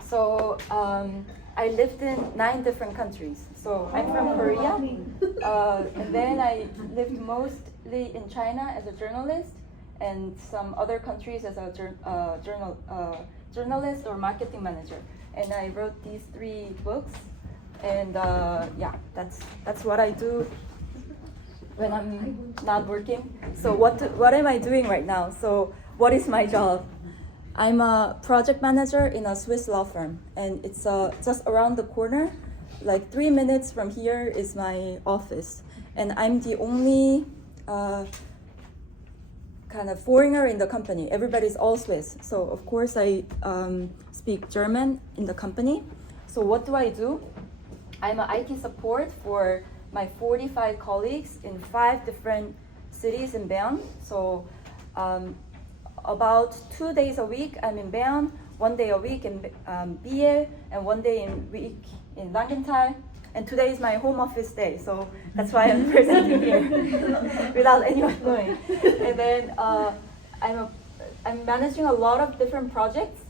So I lived in 9 different countries. So I'm from Korea, and then I lived mostly in China as a journalist, and some other countries as a journalist or marketing manager. And I wrote these 3 books, and yeah, that's what I do when I'm not working. So what am I doing right now? So what is my job? I'm a project manager in a Swiss law firm, and it's just around the corner. Like 3 minutes from here is my office, and I'm the only kind of foreigner in the company. Everybody's all Swiss, so of course I speak German in the company. So what do I do? I'm an IT support for my 45 colleagues in 5 different cities in Bern. So about 2 days a week I'm in Bern, 1 day a week in Biel, and 1 day in week in Langenthal. And today is my home office day, so that's why I'm presenting here without anyone knowing. And then I'm managing a lot of different projects.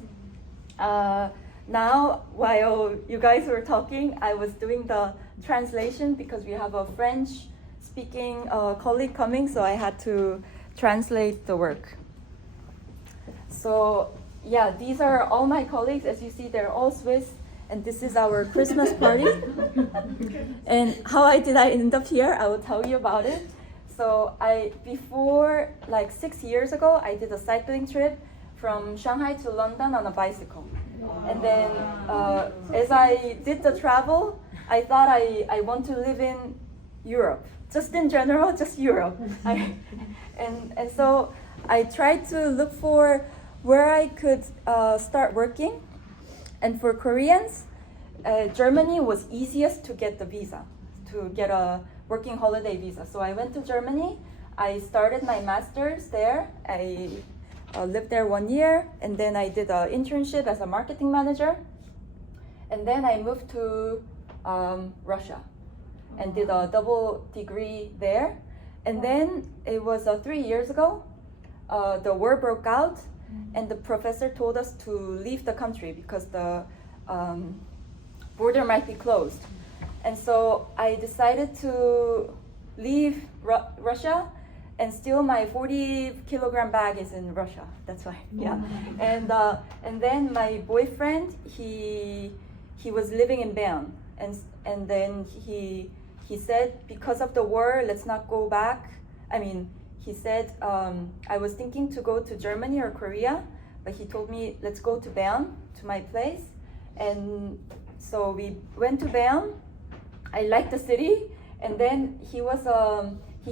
Now, while you guys were talking, I was doing the translation because we have a French-speaking colleague coming, so I had to translate the work. So yeah, these are all my colleagues. As you see, they're all Swiss, and this is our Christmas party. And how did I end up here? I will tell you about it. So before like 6 years ago, I did a cycling trip from Shanghai to London on a bicycle. And then as I did the travel, I thought I want to live in Europe, just in general, just Europe. And so I tried to look for where I could start working. And for Koreans, Germany was easiest to get the visa, to get a working holiday visa. So I went to Germany. I started my master's there. I lived there 1 year, and then I did an internship as a marketing manager. And then I moved to Russia and did a double degree there. And then it was 3 years ago, the war broke out, and the professor told us to leave the country because the border might be closed. And so I decided to leave Russia, and still my 40-kilogram bag is in Russia. That's why, yeah. And then my boyfriend, he was living in Bern, and then he said, because of the war, let's not go back. I mean, he said, I was thinking to go to Germany or Korea, but he told me, let's go to Bern, to my place. And so we went to Bern. I liked the city, and then he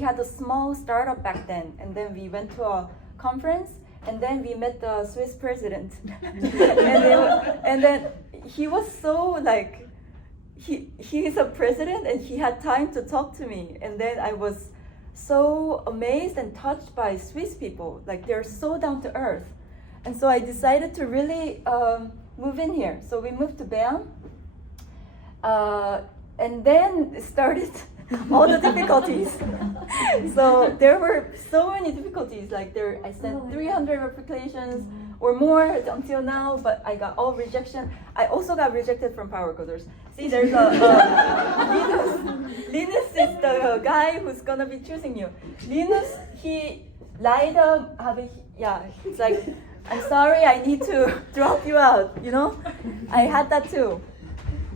had a small startup back then, and then we went to a conference, and then we met the Swiss president. and then he was so like, he's a president, and he had time to talk to me, and then I was so amazed and touched by Swiss people. Like, they're so down to earth. And so I decided to really move in here. So we moved to Bern, and then it started all the difficulties. So there were so many difficulties. Like I sent 300 applications or more until now, but I got all rejection. I also got rejected from power coders. See, there's Linus. Linus is the guy who's gonna be choosing you. Linus, he lied yeah, it's like, I'm sorry, I need to drop you out, you know? I had that too.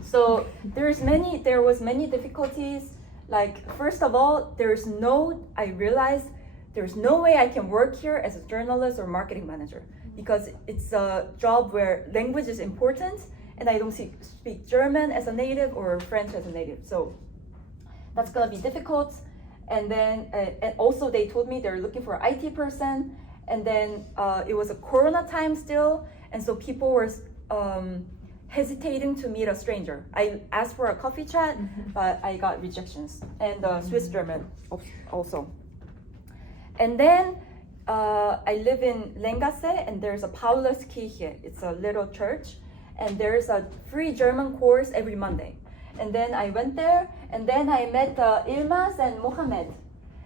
So there was many difficulties. Like, first of all, I realized there's no way I can work here as a journalist or marketing manager, because it's a job where language is important, and I don't speak German as a native or French as a native. So that's gonna be difficult. And then, and also they told me they're looking for an IT person, and then it was a Corona time still, and so people were hesitating to meet a stranger. I asked for a coffee chat, but I got rejections, and Swiss German also. And then I live in Lengasse, and there's a Pauluskirche. It's a little church, and there's a free German course every Monday. And then I went there, and then I met Ilmaz and Mohammed.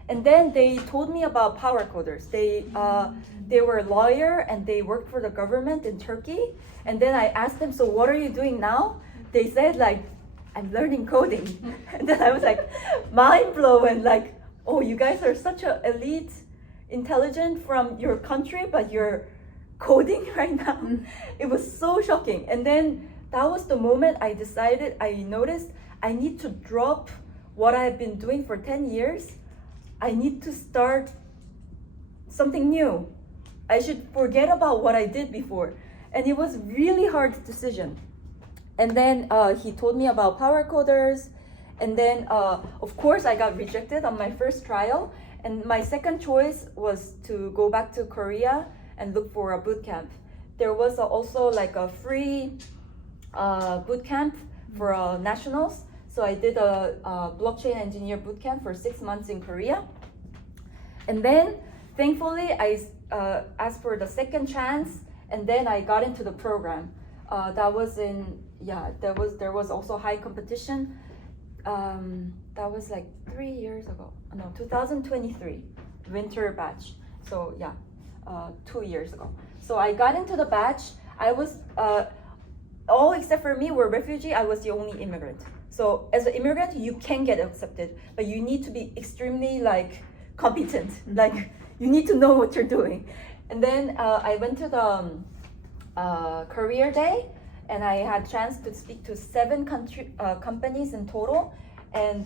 And then they told me about power coders. They were a lawyer and they worked for the government in Turkey. And then I asked them, so what are you doing now? They said like, I'm learning coding. And then I was like, mind blown, like, oh, you guys are such an elite, intelligent from your country, but you're coding right now. It was so shocking. And then that was the moment I noticed I need to drop what I've been doing for 10 years. I need to start something new. I should forget about what I did before. And it was really hard decision. And then he told me about power coders. And then, of course, I got rejected on my first trial. And my second choice was to go back to Korea and look for a boot camp. There was also like a free boot camp for nationals. So I did a blockchain engineer boot camp for 6 months in Korea. And then, thankfully, I asked for the second chance, and then I got into the program. There was also high competition. That was like 3 years ago. No, 2023, winter batch. So yeah, 2 years ago. So I got into the batch. I was, all except for me were refugee. I was the only immigrant. So as an immigrant, you can get accepted, but you need to be extremely like competent. Like you need to know what you're doing. And then I went to the career day, and I had a chance to speak to 7 companies in total. And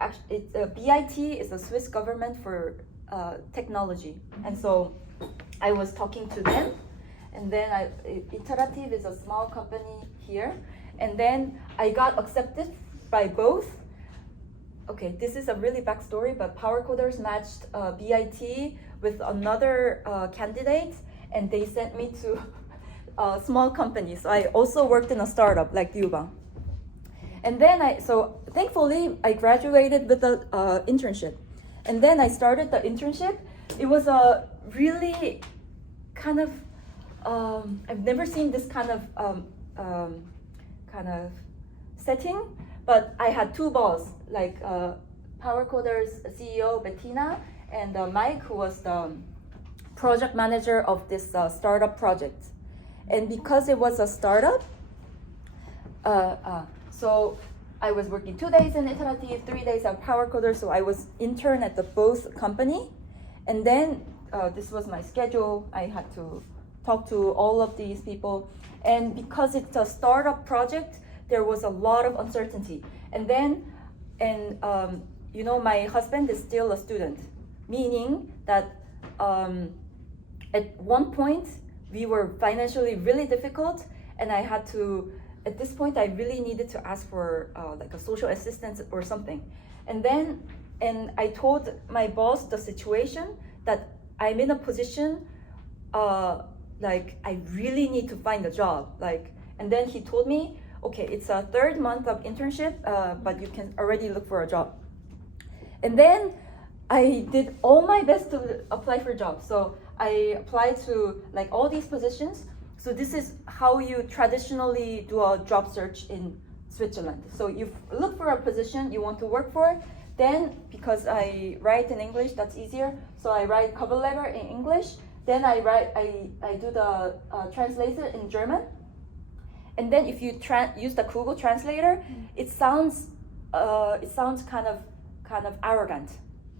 actually, BIT is the Swiss government for technology. And so I was talking to them. And then Iterative is a small company here. And then I got accepted by both. Okay, this is a really backstory, but Power Coders matched BIT with another candidate, and they sent me to a small company. So I also worked in a startup like Yuba. And then so thankfully I graduated with an internship. And then I started the internship. It was a really kind of, I've never seen this kind of setting, but I had 2 bosses, like Power Coders CEO Bettina and Mike, who was the project manager of this startup project. And because it was a startup, so I was working 2 days in Iterative, 3 days at Power Coders, so I was intern at the both company. And then this was my schedule. I had to talk to all of these people. And because it's a startup project, there was a lot of uncertainty. And then, my husband is still a student, meaning that at one point we were financially really difficult, and I had to, at this point, I really needed to ask for like a social assistance or something. And I told my boss the situation that I'm in a position, like I really need to find a job. And then he told me, okay, it's a 3rd month of internship, but you can already look for a job. And then I did all my best to apply for jobs. So I applied to like all these positions. So this is how you traditionally do a job search in Switzerland. So you look for a position you want to work for. Then, because I write in English, that's easier. So I write cover letter in English. Then I do the translation in German. And then if you use the Google Translator, it sounds kind of arrogant,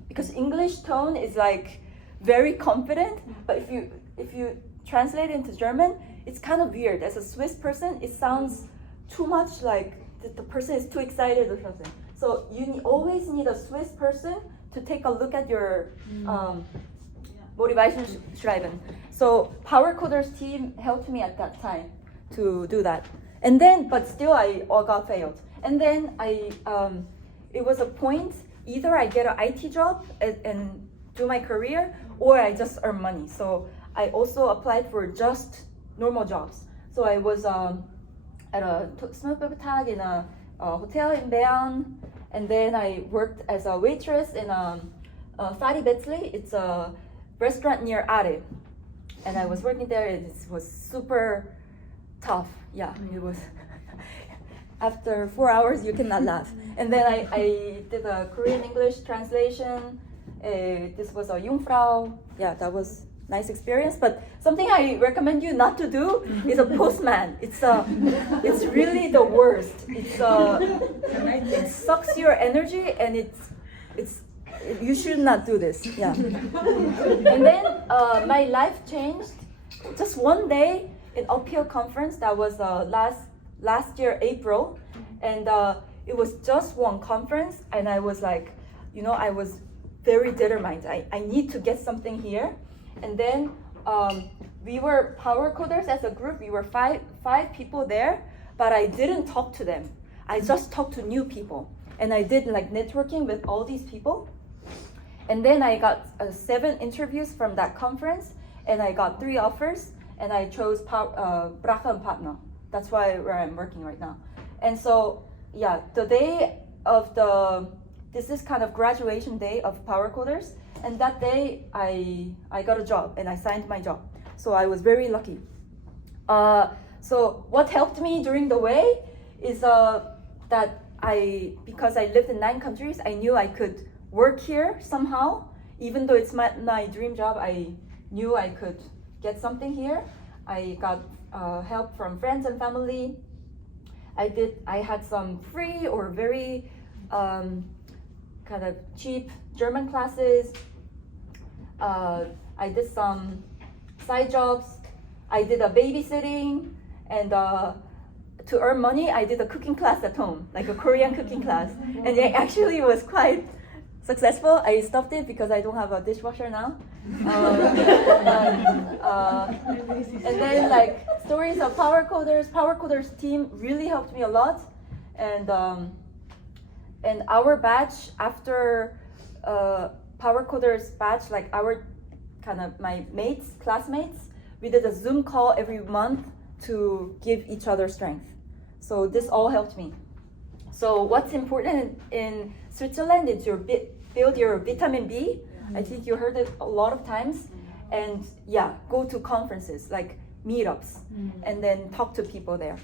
because English tone is like very confident. But if you translate it into German, it's kind of weird. As a Swiss person, it sounds too much like the person is too excited or something. So you always need a Swiss person to take a look at your Motivationsschreiben. So Power Coders team helped me at that time to do that. And then, but still I all got failed. And then it was a point, either I get an IT job and do my career, or I just earn money. So I also applied for just normal jobs. So I was at a Smoothbag in a hotel in Bern, and then I worked as a waitress in Fari Betzli. It's a restaurant near Are. And I was working there, and it was super tough. Yeah, it was. after 4 hours, you cannot laugh. And then I did a Korean English translation. This was a Jungfrau. Yeah, that was nice experience. But something I recommend you not to do is a postman. It's really the worst. It sucks your energy, and you should not do this. Yeah. And then my life changed just one day in uphill conference. That was last year April, and it was just one conference, and I was like, I was very determined. I need to get something here. And then we were power coders as a group. We were five people there, but I didn't talk to them. I just talked to new people, and I did like networking with all these people. And then I got 7 interviews from that conference, and I got 3 offers, and I chose Bracha and Patna. That's where I'm working right now. And so, yeah, the day of this is kind of graduation day of power coders, and that day I got a job and I signed my job. So I was very lucky. So what helped me during the way is that because I lived in 9 countries, I knew I could work here somehow. Even though it's my dream job, I knew I could get something here. I got help from friends and family. I had some free or very kind of cheap German classes. I did some side jobs. I did a babysitting, and to earn money, I did a cooking class at home, like a Korean cooking class, and it actually was quite successful. I stopped it because I don't have a dishwasher now. And then like stories of power coders team really helped me a lot, and our batch after power coders batch, like our kind of my classmates, we did a Zoom call every month to give each other strength. So this all helped me. So what's important in Switzerland is build your vitamin B. I think you heard it a lot of times. And yeah, go to conferences like meetups, and then talk to people there.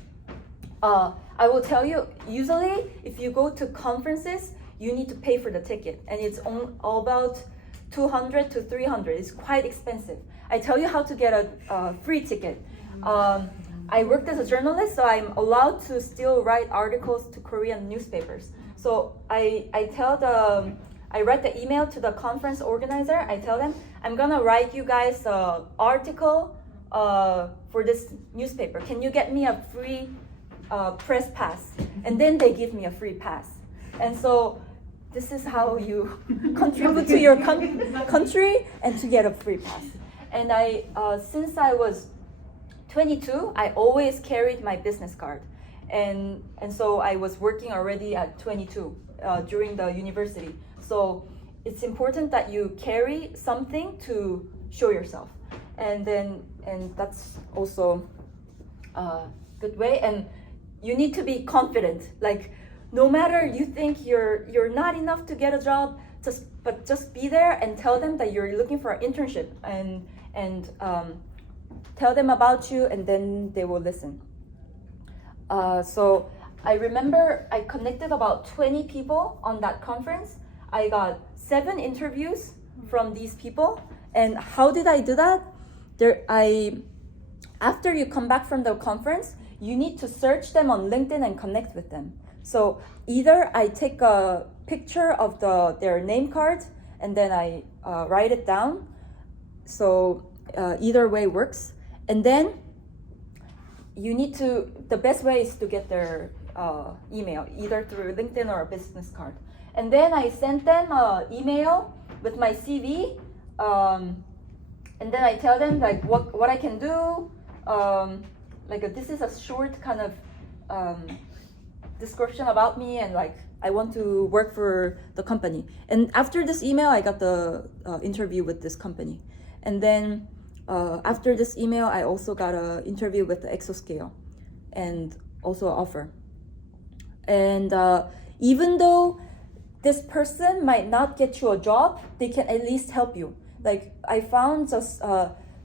I will tell you, usually if you go to conferences, you need to pay for the ticket, and it's all about 200 to 300. It's quite expensive. I tell you how to get a free ticket. I worked as a journalist, so I'm allowed to still write articles to Korean newspapers. So I write the email to the conference organizer. I tell them, I'm gonna write you guys an article for this newspaper. Can you get me a free press pass? And then they give me a free pass. And so this is how you contribute to your country and to get a free pass. And since I was 22, I always carried my business card. And so I was working already at 22 during the university. So it's important that you carry something to show yourself. And that's also a good way. And you need to be confident. Like, no matter you think you're not enough to get a job, just be there and tell them that you're looking for an internship, and tell them about you, and then they will listen. So I remember I connected about 20 people on that conference. I got 7 interviews from these people. And how did I do that? After you come back from the conference, you need to search them on LinkedIn and connect with them. So either I take a picture of their name card, and then I write it down. So either way works. And then the best way is to get their email, either through LinkedIn or a business card. And then I sent them an email with my CV, and then I tell them like what I can do. This is a short kind of description about me, and like I want to work for the company. And after this email, I got the interview with this company. And then after this email, I also got an interview with the Exoscale, and also an offer. And even though this person might not get you a job, they can at least help you. Like I found just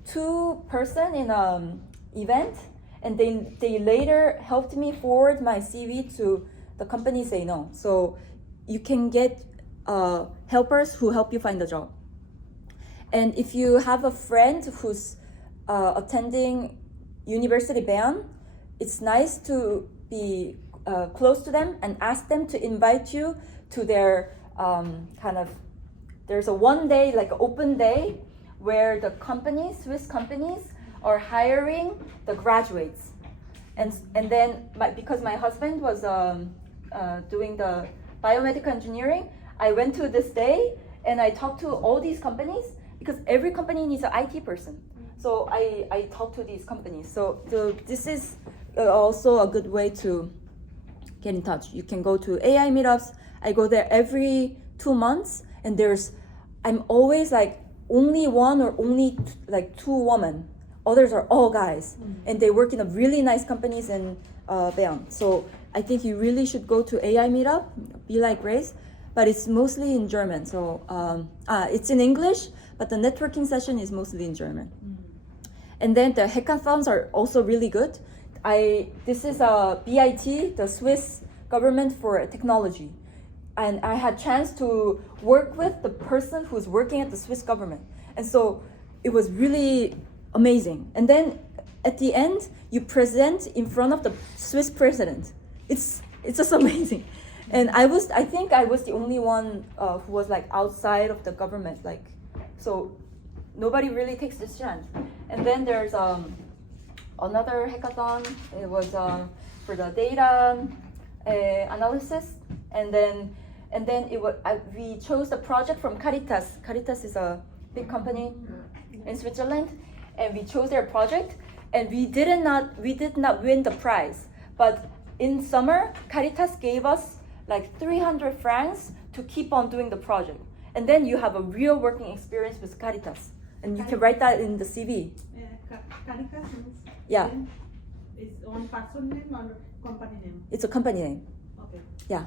2 person in an event, and they later helped me forward my CV to the company say no. So you can get helpers who help you find a job. And if you have a friend who's attending University Bern, it's nice to be close to them and ask them to invite you to their there's a one day, like an open day, where the companies, Swiss companies, are hiring the graduates. And then, because my husband was doing the biomedical engineering, I went to this day and I talked to all these companies, because every company needs an IT person. So I talked to these companies. So this is also a good way to get in touch. You can go to AI meetups. I go there every 2 months, and I'm always like only one or only like two women. Others are all guys, and they work in a really nice companies in Bern. So I think you really should go to AI meetup, be like Grace, but it's mostly in German. So it's in English, but the networking session is mostly in German. And then the hackathons are also really good. This is a BIT, the Swiss government for technology. And I had chance to work with the person who's working at the Swiss government. And so it was really amazing. And then at the end, you present in front of the Swiss president. It's just amazing. And I think I was the only one who was like outside of the government. So nobody really takes this chance. And then there's another hackathon. It was for the data analysis. And then we chose the project from Caritas. Caritas is a big company in Switzerland, and we chose their project. And we did not win the prize. But in summer, Caritas gave us like 300 francs to keep on doing the project. And then you have a real working experience with Caritas, and you can write that in the CV. Caritas means Yeah. Is one person name or company name? It's a company name. Okay. Yeah.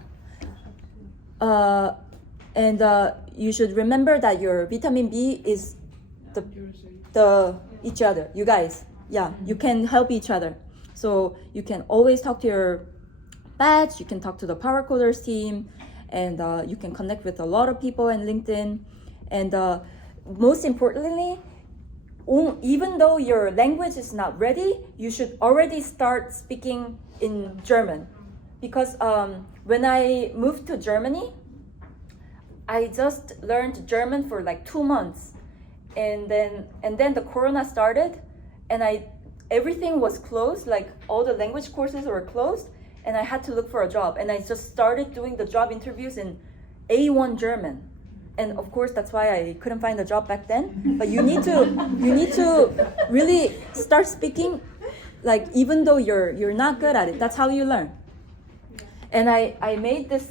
And you should remember that your vitamin B is each other, you guys. Yeah, you can help each other. So you can always talk to your batch, you can talk to the Power Coders team, and you can connect with a lot of people in LinkedIn. And most importantly, even though your language is not ready, you should already start speaking in German. Because when I moved to Germany, I just learned German for like 2 months. And then the Corona started, and everything was closed, like all the language courses were closed, and I had to look for a job. And I just started doing the job interviews in A1 German. And of course, that's why I couldn't find a job back then. But you need to really start speaking, like even though you're not good at it. That's how you learn. And I made this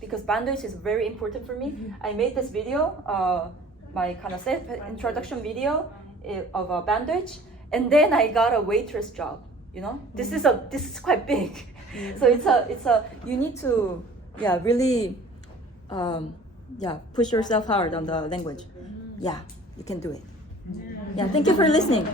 because Banddeutsch is very important for me. I made this video, my kind of introduction video of Banddeutsch, and then I got a waitress job. You know, this is quite big. So you need to really push yourself hard on the language. Yeah, you can do it. Yeah, thank you for listening.